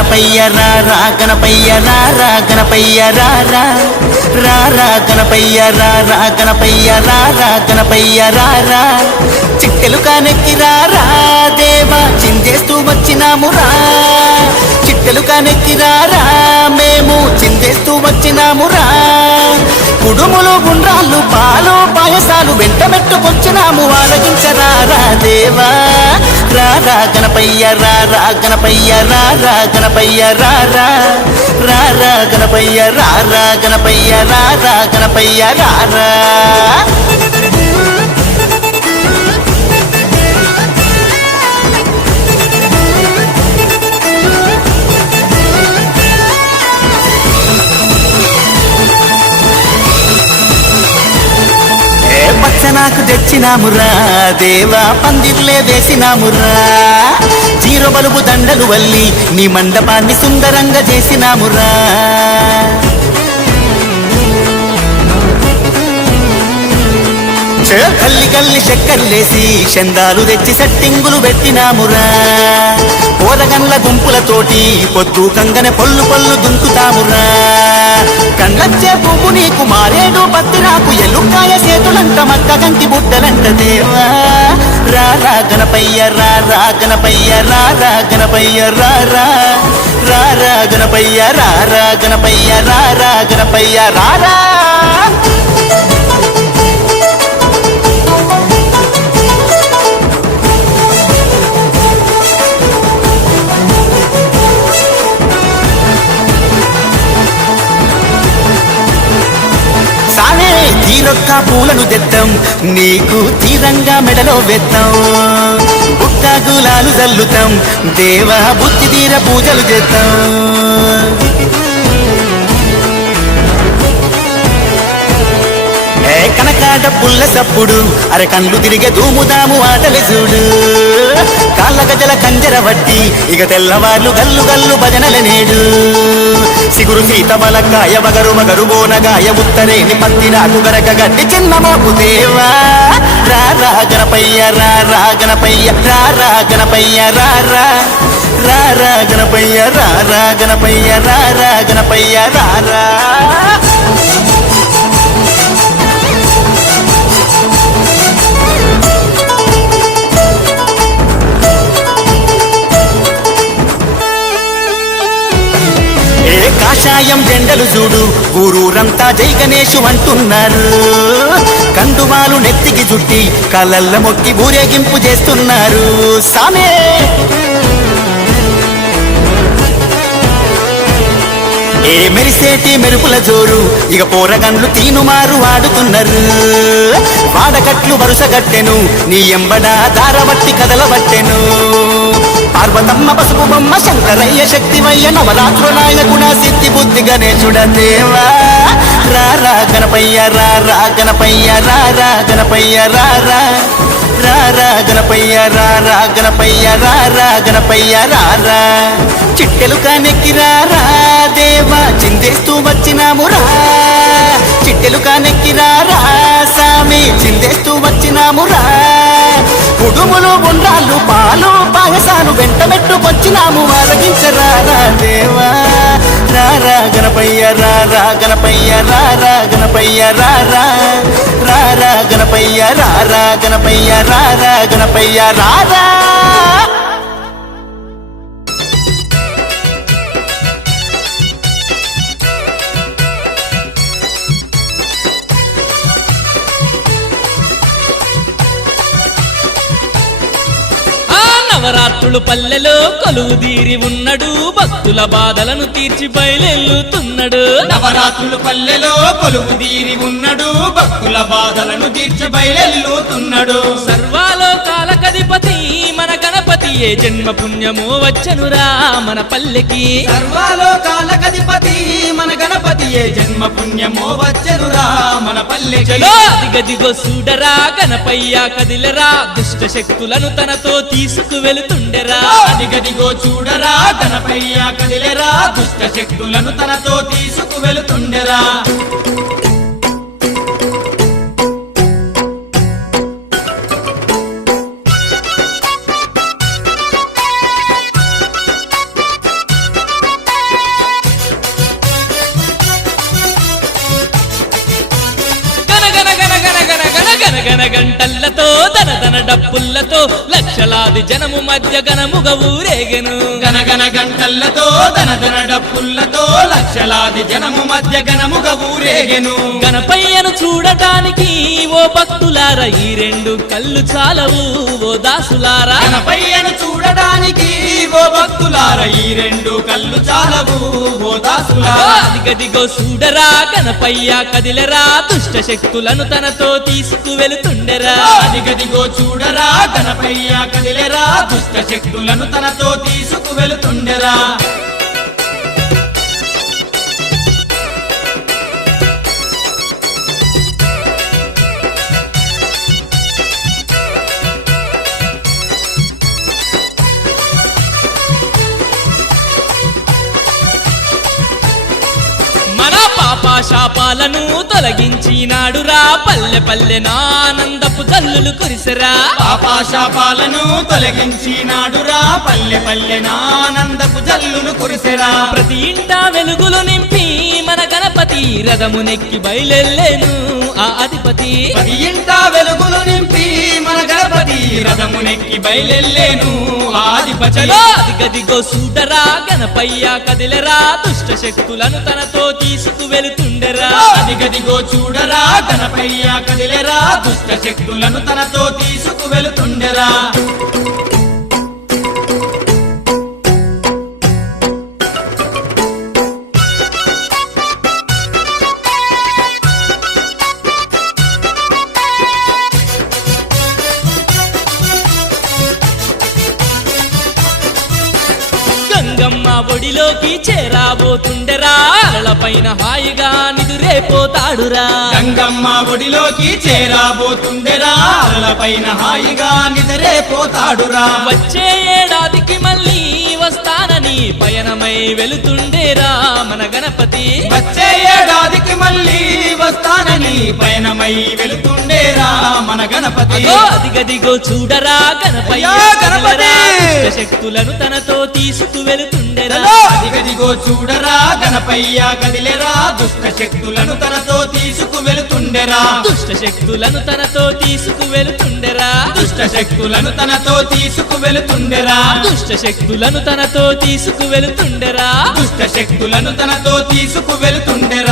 గణపయ్య రారా గణపయ్య రారా గణపయ్య రారా రారా గణపయ్య రారా గణపయ్య రారా గణపయ్య రారా చిట్టెలు కానెక్కి రారా దేవా చిందేస్తూ వచ్చినామురా చిట్టెలు కానెక్కి రారా మేము చిందేస్తూ వచ్చినామురా కుడుములు గుండ్రాళ్ళు పాలు పాయసాలు వెంట మెట్టుకొచ్చినాము ఆలగించరారా దేవా రారా గణపయ్య రారా గణపయ్య రారా గణపయ్య రారా రారా గణపయ్య రారా గణపయ్య రారా గణపయ్య రారా పచ్చనాకు తెచ్చినామురా దేవా పందిర్లే వేసినామురా జీరో బలుబు దండలు వల్లి నీ మండపాన్ని సుందరంగా చేసినామురా కల్లి కల్లి చక్కర్లేసి చందాలు తెచ్చి సెట్టింగులు పెట్టినామురా పోరగన్ల గుంపులతోటి పొద్దు కంగనే పొల్లు పొల్లు దుంకుతామురా కళ్ళచ్చే పువ్వు నీకు మారేడు పత్తిరాకు ఎల్లుకాయ సేతులంట మక్క గంటి బుట్టలంట దేవా రారా గణపయ్య రారా గణపయ్య రారా గణపయ్య రారా రారా గణపయ్య రారా గణపయ్య రారా గణపయ్య రారా తీరొక్క పూలను తెత్తాం నీకు తీరంగా మెడలో వెత్తాం బుట్ట గులాలు జల్లుతాం దేవా బుద్ధి తీర పూజలు చేస్తాం కనకాడ పుల్ల సప్పుడు అర కండ్లు తిరిగే దూముదాము ఆటలు చూడు కాళ్ళ గజల కంజర వట్టి ఇక తెల్లవార్లు గల్లు గల్లు భజనల నేడు సిగురు సీత బలకాయ బగరు మగరు బోనగాయ ఉత్తరేని పత్తిరాకు గరక గడ్డి చిన్నమాపు దేవా రారా గణపయ్య రారా గణపయ్య రారా గణపయ్య రారా రారా గణపయ్య రారా గణపయ్య రారా గణపయ్య రారా కాషాయం జెండలు చూడు ఊరూరంతా జై గణేషు అంటున్నారు కండువాలు నెత్తికి చుట్టి కళ్ళల్ల మొక్కి ఊరేగింపు చేస్తున్నారు సామే మెరిసేటి మెరుపుల జోరు ఇక పోరగన్లు తీనుమారు ఆడుతున్నారు వాడకట్లు వరుసగట్టెను నీ ఎంబడ దారబట్టి కదలబట్టెను పార్వతమ్మ పసుపు బొమ్మ శంకరయ్య శక్తివయ్య నవరాత్రులాయ గుణ సిద్ధి బుద్ధి గణేశుడ దేవా రారా గణపయ్య రారా గణపయ్య రారా గణపయ్య రారా రారా గణపయ్య రారా గణపయ్య రారా గణపయ్య రారా చిట్టెలు కానెక్కి రారా దేవా చిందేస్తూ వచ్చినామురా చిట్టెలు కానెక్కి రారా సామి చిందేస్తూ వచ్చినామురా కుడుములు గుండ్రాళ్ళు పాలు పాయసాలు వెంట మెట్టుకొచ్చినాము ఆరగించరారా దేవా రారా గణపయ్య రారా గణపయ్య రారా గణపయ్య రారా రారా గణపయ్య రారా గణపయ్య రారా గణపయ్య రారా నవరాత్రులు పల్లెలో కొలువుదీరి ఉన్నడు భక్తుల బాధలను తీర్చి బయలెల్లుతున్నాడు నవరాత్రులు పల్లెలో కొలువుదీరి ఉన్నడు భక్తుల బాధలను తీర్చి బయలెల్లుతున్నాడు సర్వాలోకాలకధిపతి మన గణపతియే జన్మ పుణ్యమో వచ్చనురా మన పల్లెకి సర్వాలోకాలకధిపతి మన గణపతియే జన్మ పుణ్యమో వచ్చనురా మన పల్లెకి దిగదిగో చూడరా గణపయ్య కదిలరా దుష్ట శక్తులను తనతో తీసుకువెళుతుండెరా దిగదిగో చూడరా గణపయ్య కదిలరా దుష్ట శక్తులను తనతో తీసుకువెళుతుండెరా గనగన గంటల్లతో ధన డప్పుల్లతో లక్షలాది జనము మధ్య గనముగ ఊరేగెను గనగన గంటల్లతో ధన డప్పుల్లతో లక్షలాది జనము మధ్య గణముగ ఊరేగెను గణపయ్యను చూడటానికి ఓ భక్తులారా ఈ రెండు కళ్ళు చాలవు ఓ దాసులారా గణపయ్యను చూడడానికి ఓ భక్తులార ఈ రెండు కళ్ళు చాలవు ఓ దాసులారా అదిగదిగో చూడరా గణపయ్య కదిలరా దుష్ట శక్తులను తనతో తీసుకువెళుతుండెరా అదిగదిగో చూడరా గణపయ్య కదిలేరా దుష్ట శక్తులను తనతో తీసుకువెళుతుండెరా మన పాపాశాపాలను తొలగించినాడురా పల్లె పల్లె ఆనందపు జల్లులు కురిసెరా పాపాశాపాలను తొలగించినాడురా పల్లె పల్లె ఆనందపు జల్లులు కురిసెరా ప్రతి ఇంట వెలుగులు నింపి మన గణపతి రథమునెక్కి బయలెల్లేను ఆ అధిపతి పది ఇంట వెలుగులు నింపి మన గణపతి రథమునెక్కి బయలెల్లేను ఆదిపతి చలో అదిగదిగో సూటరా గణపయ్య కదిలరా దుష్ట శక్తులను తనతో తీసుకువెళుతుండెరా అదిగదిగో చూడరా గణపయ్య కదిలేరా దుష్ట శక్తులను తనతో తీసుకువెళుతుండెరా గంగమ్మ ఒడిలోకి చేరాబోతుండెరా అలలపైన హాయిగా నిదురేపోతాడురా గంగమ్మ ఒడిలోకి చేరాబోతుండెరా అలలపైన హాయిగా నిద్రేపోతాడురా వచ్చే ఏడాదికి మళ్ళీ వస్తానని పయనమై వెళుతుండేరా మన గణపతి వచ్చే ఏడాదికి మళ్ళీ వస్తానని పయనమై వెళుతుండేరా మన గణపతి అగో అదిగదిగో చూడరా గణపయ్య అయ్యో గణపతి! దుష్ట శక్తులను తనతో తీసుకువెళుతుండెరా అదిగదిగో చూడరా గణపయ్య కదిలేరా దుష్ట శక్తులను తనతో తీసుకువెళుతుండెరా దుష్ట శక్తులను తనతో తీసుకువెళుతుండెరా దుష్ట శక్తులను తనతో తీసుకువెళుతుండెరా దుష్ట శక్తులను తనతో తీసుకువెళుతుండెరా దుష్ట శక్తులను తనతో తీసుకువెళుతుండెరా